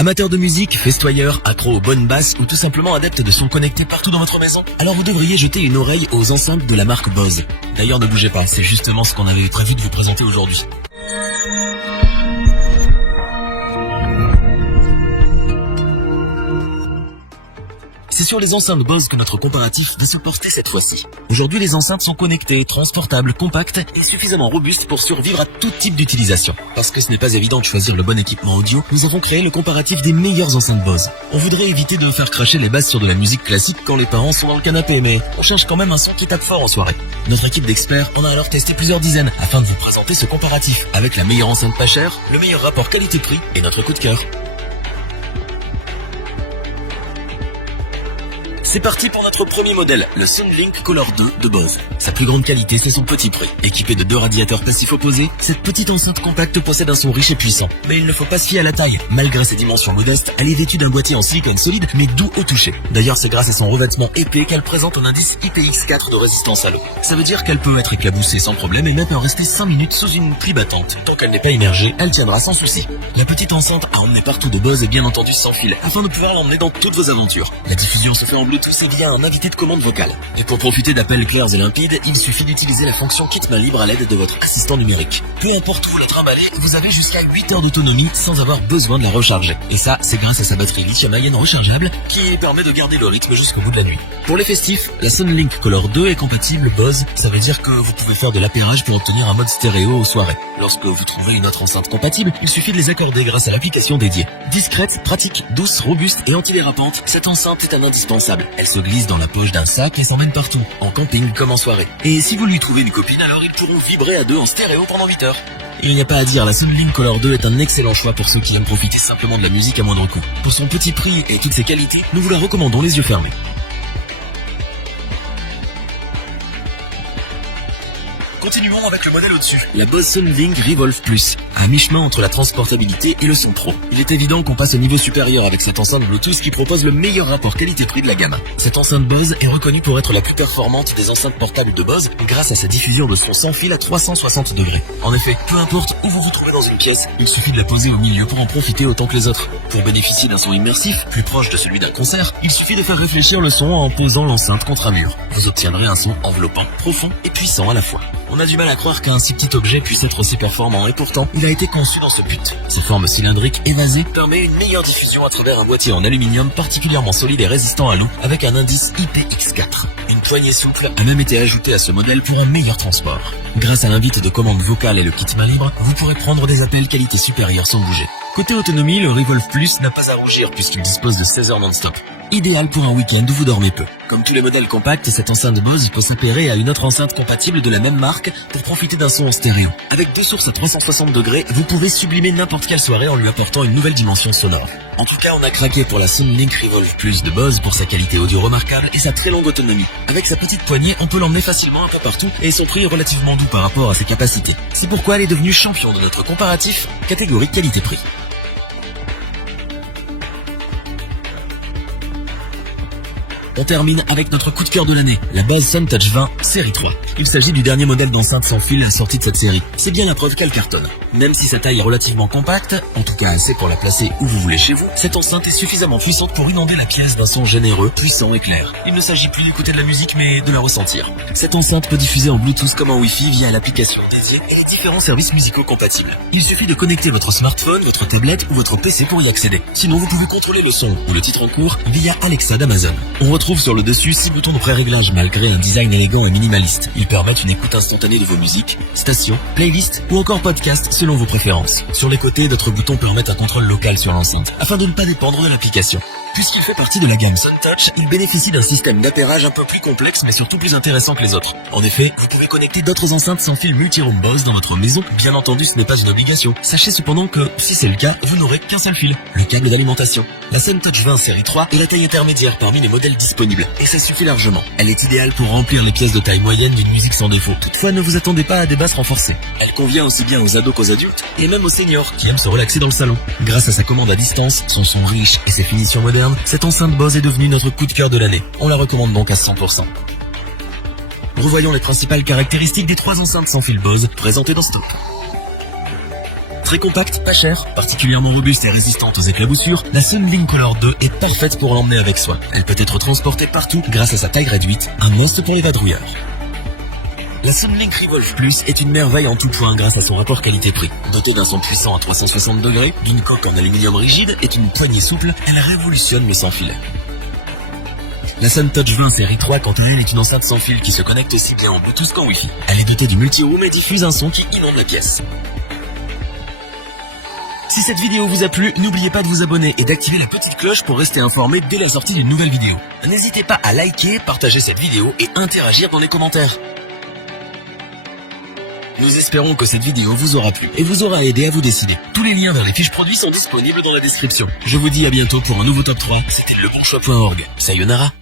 Amateur de musique, festoyeur, accro aux bonnes basses ou tout simplement adepte de son connecté partout dans votre maison? Alors vous devriez jeter une oreille aux enceintes de la marque Bose. D'ailleurs ne bougez pas, c'est justement ce qu'on avait prévu de vous présenter aujourd'hui. C'est sur les enceintes Bose que notre comparatif va se porter cette fois-ci. Aujourd'hui, les enceintes sont connectées, transportables, compactes et suffisamment robustes pour survivre à tout type d'utilisation. Parce que ce n'est pas évident de choisir le bon équipement audio, nous avons créé le comparatif des meilleures enceintes Bose. On voudrait éviter de faire cracher les basses sur de la musique classique quand les parents sont dans le canapé, mais on cherche quand même un son qui tape fort en soirée. Notre équipe d'experts en a alors testé plusieurs dizaines afin de vous présenter ce comparatif avec la meilleure enceinte pas chère, le meilleur rapport qualité-prix et notre coup de cœur. C'est parti pour notre premier modèle, le Soundlink Color 2 de Bose. Sa plus grande qualité, c'est son petit prix. Équipé de 2 radiateurs passifs opposés, cette petite enceinte compacte possède un son riche et puissant. Mais il ne faut pas se fier à la taille. Malgré ses dimensions modestes, elle est vêtue d'un boîtier en silicone solide, mais doux au toucher. D'ailleurs, c'est grâce à son revêtement épais qu'elle présente un indice IPX4 de résistance à l'eau. Ça veut dire qu'elle peut être éclaboussée sans problème et même rester 5 minutes sous une pluie battante. Tant qu'elle n'est pas immergée, elle tiendra sans souci. La petite enceinte à emmener partout de Bose est bien entendu sans fil, afin de pouvoir l'emmener dans toutes vos aventures. La diffusion se fait en Bluetooth et via un invité de commande vocale. Et pour profiter d'appels clairs et limpides, il suffit d'utiliser la fonction kit main libre à l'aide de votre assistant numérique. Peu importe où vous la trimballez, vous avez jusqu'à 8 heures d'autonomie sans avoir besoin de la recharger. Et ça, c'est grâce à sa batterie lithium-ion rechargeable qui permet de garder le rythme jusqu'au bout de la nuit. Pour les festifs, la Soundlink Color 2 est compatible Bose. Ça veut dire que vous pouvez faire de l'appairage pour obtenir un mode stéréo aux soirées. Lorsque vous trouvez une autre enceinte compatible, il suffit de les accorder grâce à l'application dédiée. Discrète, pratique, douce, robuste et antidérapante, cette enceinte est un indispensable. Elle se glisse dans la poche d'un sac et s'emmène partout, en camping comme en soirée. Et si vous lui trouvez une copine, alors ils pourront vibrer à 2 en stéréo pendant 8 heures. Il n'y a pas à dire, la Soundlink Color 2 est un excellent choix pour ceux qui aiment profiter simplement de la musique à moindre coût. Pour son petit prix et toutes ses qualités, nous vous la recommandons les yeux fermés. Continuons avec le modèle au-dessus, la Bose Soundlink Revolve Plus, à mi-chemin entre la transportabilité et le son pro. Il est évident qu'on passe au niveau supérieur avec cette enceinte Bluetooth qui propose le meilleur rapport qualité-prix de la gamme. Cette enceinte Bose est reconnue pour être la plus performante des enceintes portables de Bose grâce à sa diffusion de son sans fil à 360 degrés. En effet, peu importe où vous vous trouvez dans une pièce, il suffit de la poser au milieu pour en profiter autant que les autres. Pour bénéficier d'un son immersif, plus proche de celui d'un concert, il suffit de faire réfléchir le son en posant l'enceinte contre un mur. Vous obtiendrez un son enveloppant, profond et puissant à la fois. On a du mal à croire qu'un si petit objet puisse être aussi performant et pourtant, il a été conçu dans ce but. Ses formes cylindriques évasées permettent une meilleure diffusion à travers un boîtier en aluminium particulièrement solide et résistant à l'eau avec un indice IPX4. Une poignée souple a même été ajoutée à ce modèle pour un meilleur transport. Grâce à l'invite de commande vocale et le kit main libre, vous pourrez prendre des appels qualité supérieure sans bouger. Côté autonomie, le Revolve Plus n'a pas à rougir puisqu'il dispose de 16 heures non-stop. Idéal pour un week-end où vous dormez peu. Comme tous les modèles compacts, cette enceinte Bose peut s'appairer à une autre enceinte compatible de la même marque pour profiter d'un son en stéréo. Avec 2 sources à 360 degrés, vous pouvez sublimer n'importe quelle soirée en lui apportant une nouvelle dimension sonore. En tout cas, on a craqué pour la Soundlink Revolve Plus de Bose pour sa qualité audio remarquable et sa très longue autonomie. Avec sa petite poignée, on peut l'emmener facilement un peu partout et son prix est relativement doux par rapport à ses capacités. C'est pourquoi elle est devenue champion de notre comparatif catégorie qualité-prix. On termine avec notre coup de cœur de l'année, la Bose Soundtouch 20 série 3. Il s'agit du dernier modèle d'enceinte sans fil sorti de cette série. C'est bien la preuve qu'elle cartonne. Même si sa taille est relativement compacte, en tout cas assez pour la placer où vous voulez chez vous, cette enceinte est suffisamment puissante pour inonder la pièce d'un son généreux, puissant et clair. Il ne s'agit plus d'écouter de la musique mais de la ressentir. Cette enceinte peut diffuser en Bluetooth comme en Wi-Fi via l'application dédiée et les différents services musicaux compatibles. Il suffit de connecter votre smartphone, votre tablette ou votre PC pour y accéder. Sinon vous pouvez contrôler le son ou le titre en cours via Alexa d'Amazon. On retrouve sur le dessus 6 boutons de pré-réglage malgré un design élégant et minimaliste. Ils permettent une écoute instantanée de vos musiques, stations, playlists ou encore podcasts selon vos préférences. Sur les côtés, d'autres boutons permettent un contrôle local sur l'enceinte afin de ne pas dépendre de l'application. Puisqu'il fait partie de la gamme Soundtouch, il bénéficie d'un système d'appairage un peu plus complexe mais surtout plus intéressant que les autres. En effet, vous pouvez connecter d'autres enceintes sans fil multi-room Bose dans votre maison. Bien entendu, ce n'est pas une obligation. Sachez cependant que, si c'est le cas, vous n'aurez qu'un seul fil, le câble d'alimentation. La Soundtouch 20 série 3 est la taille intermédiaire parmi les modèles disponibles, et ça suffit largement. Elle est idéale pour remplir les pièces de taille moyenne d'une musique sans défaut. Toutefois, ne vous attendez pas à des basses renforcées. Elle convient aussi bien aux ados qu'aux adultes, et même aux seniors qui aiment se relaxer dans le salon. Grâce à sa commande à distance, son son riche et ses finitions modernes, cette enceinte Bose est devenue notre coup de cœur de l'année. On la recommande donc à 100%. Revoyons les principales caractéristiques des 3 enceintes sans fil Bose présentées dans ce top. Très compacte, pas chère, particulièrement robuste et résistante aux éclaboussures, la Sunlink Color 2 est parfaite pour l'emmener avec soi. Elle peut être transportée partout grâce à sa taille réduite, un must pour les vadrouilleurs. La Sunlink Revolve Plus est une merveille en tout point grâce à son rapport qualité-prix. Dotée d'un son puissant à 360 degrés, d'une coque en aluminium rigide et d'une poignée souple, elle révolutionne le sans-filet. La SunTouch 20 série 3, quant à elle, est une enceinte sans fil qui se connecte aussi bien en Bluetooth qu'en Wi-Fi. Elle est dotée du multi-room et diffuse un son qui inonde la pièce. Si cette vidéo vous a plu, n'oubliez pas de vous abonner et d'activer la petite cloche pour rester informé dès la sortie d'une nouvelle vidéo. N'hésitez pas à liker, partager cette vidéo et interagir dans les commentaires. Nous espérons que cette vidéo vous aura plu et vous aura aidé à vous décider. Tous les liens vers les fiches produits sont disponibles dans la description. Je vous dis à bientôt pour un nouveau top 3. C'était lebonchoix.org. Sayonara.